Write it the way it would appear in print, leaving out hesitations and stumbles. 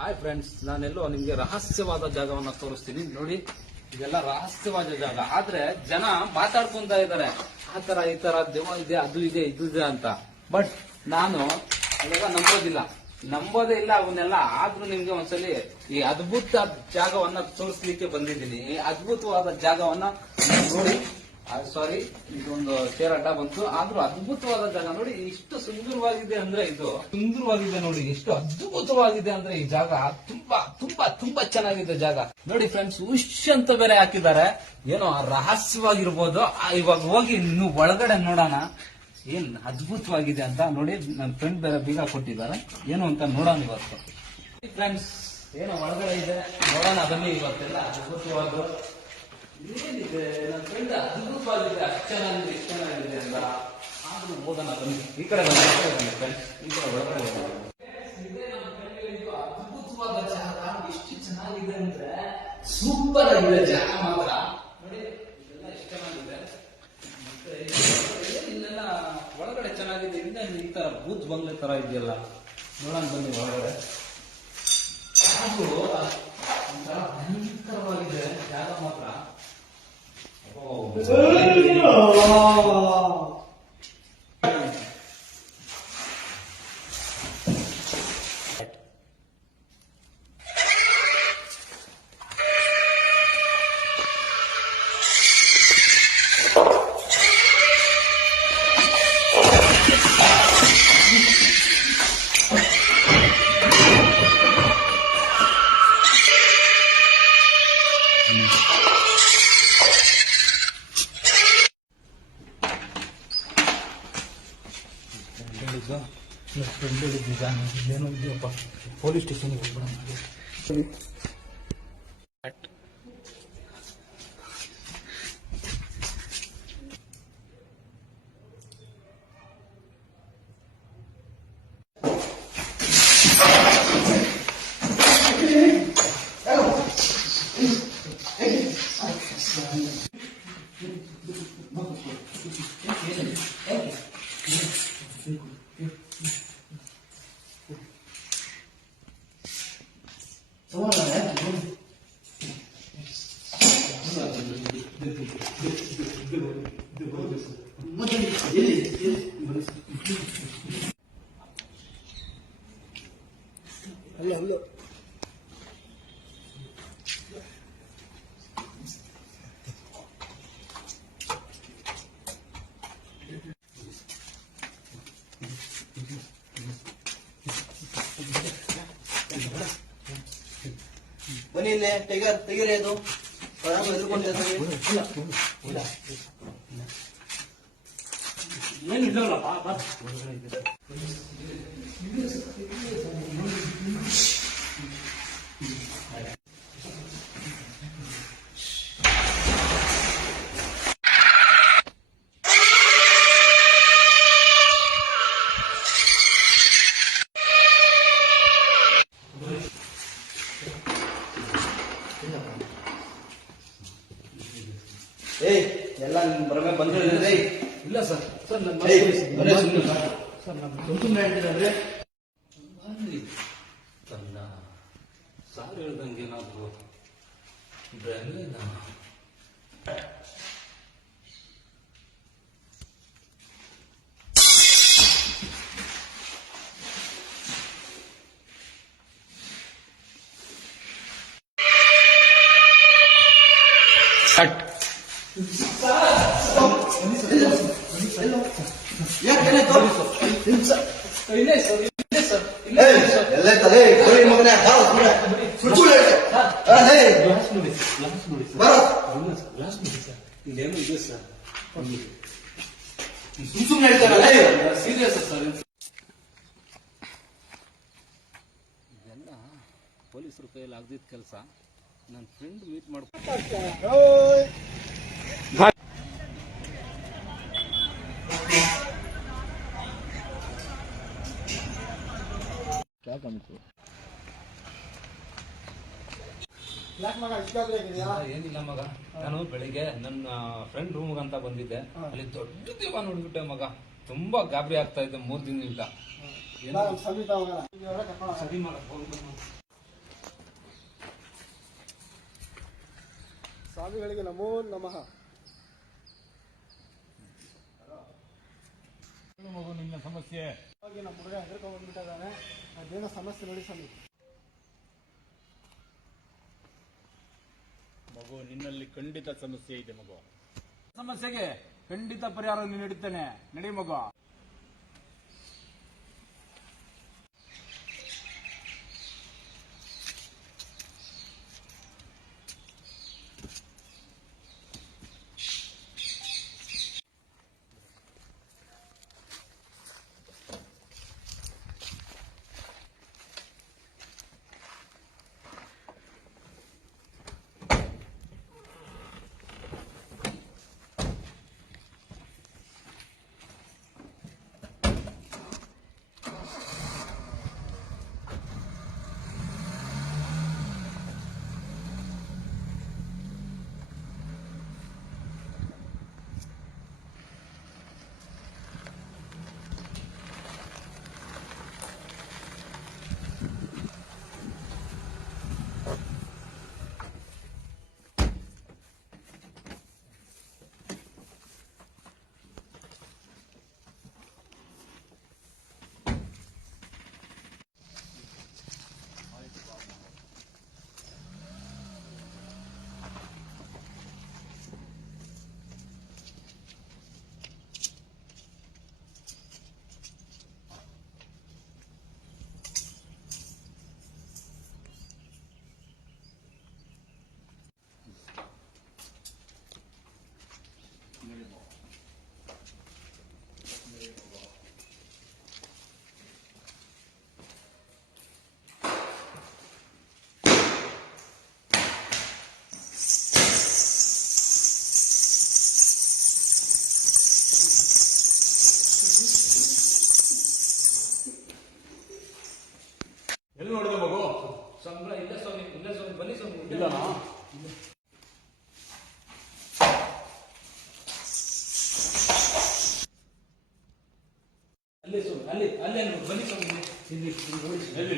Hi friends, ನಾನೆಲ್ಲೋ ನಿಮ್ಗೆ ರಹಸ್ಯವಾದ ಜಾಗವನ್ನ ತೋರಿಸ್ತೀನಿ ನೋಡಿ. ಇದೆಲ್ಲ ರಹಸ್ಯವಾದ ಜಾಗ, ಆದ್ರೆ ಜನ ಮಾತಾಡ್ಕೊಂತ ಇದ್ದಾರೆ ಆ ತರ ಈ ತರ ದೆವ್ವ ಇದೆ, ಅದು ಇದೆ, ಇದು ಇದೆ ಅಂತ. ಬಟ್ ನಾನು ಅವೆಲ್ಲ ನಂಬೋದೇ ಇಲ್ಲ ಅವನ್ನೆಲ್ಲ. ಆದ್ರೂ ನಿಮ್ಗೆ ಒಂದ್ಸಲಿ ಈ ಅದ್ಭುತ ಜಾಗವನ್ನ ತೋರಿಸ್ಲಿಕ್ಕೆ ಬಂದಿದ್ದೀನಿ. ಈ ಅದ್ಭುತವಾದ ಜಾಗವನ್ನ ನೋಡಿ. ಸಾರಿ, ಇದೊಂದು ಚೇರ್ ಅಡ್ಡ ಬಂತು. ಆದ್ರೂ ಅದ್ಭುತವಾದ ಜಾಗ ನೋಡಿ. ಇಷ್ಟು ಸುಂದರವಾಗಿದೆ ಅಂದ್ರೆ, ಇದು ಸುಂದರವಾಗಿದೆ ನೋಡಿ. ಎಷ್ಟು ಅದ್ಭುತವಾಗಿದೆ ಅಂದ್ರೆ ಈ ಜಾಗ ತುಂಬಾ ತುಂಬಾ ತುಂಬಾ ಚೆನ್ನಾಗಿದೆ ಜಾಗ ನೋಡಿ ಫ್ರೆಂಡ್ಸ್. ಉಶ್ ಅಂತ ಬೇರೆ ಹಾಕಿದ್ದಾರೆ. ಏನೋ ರಹಸ್ಯವಾಗಿರ್ಬೋದು. ಇವಾಗ ಹೋಗಿ ನೀವು ಒಳಗಡೆ ನೋಡೋಣ ಏನ್ ಅದ್ಭುತವಾಗಿದೆ ಅಂತ ನೋಡಿ. ನನ್ನ ಫ್ರೆಂಡ್ ಬೇರೆ ಬೀಗ ಕೊಟ್ಟಿದ್ದಾರೆ. ಏನು ಅಂತ ನೋಡೋಣ ಇವತ್ತು ಫ್ರೆಂಡ್ಸ್. ಏನೋ ಒಳಗಡೆ ಇದೆ, ನೋಡೋಣ ಬನ್ನಿ. ಇವತ್ತೆಲ್ಲ ಅದ್ಭುತವಾದ ಏನಿದೆ, ನನ್ನ ಫ್ರೆಂಡ್ ಅದ್ಭುತವಾಗಿದೆ, ಅಷ್ಟು ಚೆನ್ನಾಗಿದೆ, ಇಷ್ಟು ಚೆನ್ನಾಗಿದೆ ಅಂತ. ಆದ್ರೂ ಓದೋಣ ಬನ್ನಿ. ಈ ಕಡೆ ಬನ್ನಿ ಫ್ರೆಂಡ್ಸ್, ಈ ಕಡೆ ಒಳಗಡೆ ಇದೇ ನಮ್ಮ ಫ್ರೆಂಡ್ ಹೇಳಿದ್ದು ಅದ್ಭುತವಾದ ಜಾಗ. ಎಷ್ಟು ಚೆನ್ನಾಗಿದೆ ಅಂದ್ರೆ ಸೂಪರ್ ಆಗಿದೆ ಜಾಗ ಮಾತ್ರ ನೋಡಿ. ಇದೆಲ್ಲ ಎಷ್ಟು ಚೆನ್ನಾಗಿದೆ. ಮತ್ತೆ ಇಲ್ಲೆಲ್ಲ ಒಳಗಡೆ ಚೆನ್ನಾಗಿದೆ. ಈ ತರ ಬೂತ್ ಬಂಗ್ಲೆ ತರ ಇದೆಯಲ್ಲ, ನೋಡೋಣ ಬನ್ನಿ ಒಳಗಡೆ. ಅದು ಒಂಥರ ಭಯಂಕರವಾಗಿದೆ ಜಾಗ ಮಾತ್ರ. ಏನೋ ಇದೆಯಪ್ಪ, ಪೊಲೀಸ್ ಸ್ಟೇಷನ್ಗೆ ಹೋಗ್ಬಿಡೋಣ. ಅಲ್ಲ ಬನ್ನಿ ಇಲ್ಲೇ. ಟೈಗರ್ ಅದು ಏನು ಇಲ್ಲಪ್ಪ. ಎಲ್ಲ ನಿಮ್ ಬರಬೇಕು ಬಂದಿರೋದ್ರಿ. ಇಲ್ಲ ಸರ್, ಸರ್ ನನ್ನ ಸುಮ್ಮನೆ ಹೇಳ್ತೀರಂದ್ರೆ ತನ್ನ ಸಾರ್ ಹೇಳ್ದಂಗೆ ಏನಾದ್ರು ಕಟ್ ಎಲ್ಲ ತಲೆ ಮಗನೇ ಇಲ್ಲೇನು ಇದೆ ಸರ್, ಸುಮ್ಮನೆ ಹೇಳ್ತಾರಲ್ಲ. Serious sir. ಇದೆಲ್ಲ ಪೊಲೀಸರ ಕೈಯಲ್ಲಿ ಆಗದಿದ್ದ ಕೆಲಸ. ನನ್ನ ಫ್ರೆಂಡ್ ಮೀಟ್ ಮಾಡ್ಕೊಂಡು ಏನಿಲ್ಲ ಮಗ, ನಾನು ಬೆಳಿಗ್ಗೆ ನನ್ನ ಫ್ರೆಂಡ್ ರೂಮ್ ಅಂತ ಬಂದಿದ್ದೆ. ಅಲ್ಲಿ ದೊಡ್ಡ ದೆವ್ವ ನೋಡ್ಬಿಟ್ಟೆ ಮಗ. ತುಂಬಾ ಗಾಬರಿ ಆಗ್ತಾ ಇದ್ದೆ 3 ದಿನದಿಂದ. ಸರಿ ಮಾಡಕ್ ಸ್ವಾಮಿಗಳಿಗೆ ನಮೋ ನಮಃ. ಮಗು ನಿನ್ನ ಸಮಸ್ಯೆ ಹಾಗೆ ನಮ್ಮ ಹುಡುಗ ಹೆದರ್ಕೊಂಡು ಬಂದ್ಬಿಟ್ಟಿದ್ದಾನೆ. ಅದೇನೋ ಸಮಸ್ಯೆ ನೋಡಿ ಸ್ವಾಮಿ. ಮಗು ನಿನ್ನಲ್ಲಿ ಖಂಡಿತ ಸಮಸ್ಯೆ ಇದೆ ಮಗು. ಸಮಸ್ಯೆಗೆ ಖಂಡಿತ ಪರಿಹಾರ ನೀಡುತ್ತೇನೆ. ನಡಿ ಮಗು. ಎಲ್ಲಿ ನೋಡಿದೆ ಮಗು? ಸಂಬಳ ಇಲ್ಲ ಸ್ವಾಮಿ, ಇಲ್ಲ ಸ್ವಾಮಿ, ಬನ್ನಿ ಸ್ವಾಮಿ. ಇಲ್ಲನಾ? ಅಲ್ಲಿ ಸ್ವಾಮಿ, ಅಲ್ಲಿ ಬನ್ನಿ ಸ್ವಾಮಿ. ಇಲ್ಲಿ ನೋಡಿ ಸ್ವಾಮಿ. ಎಲ್ಲಿ?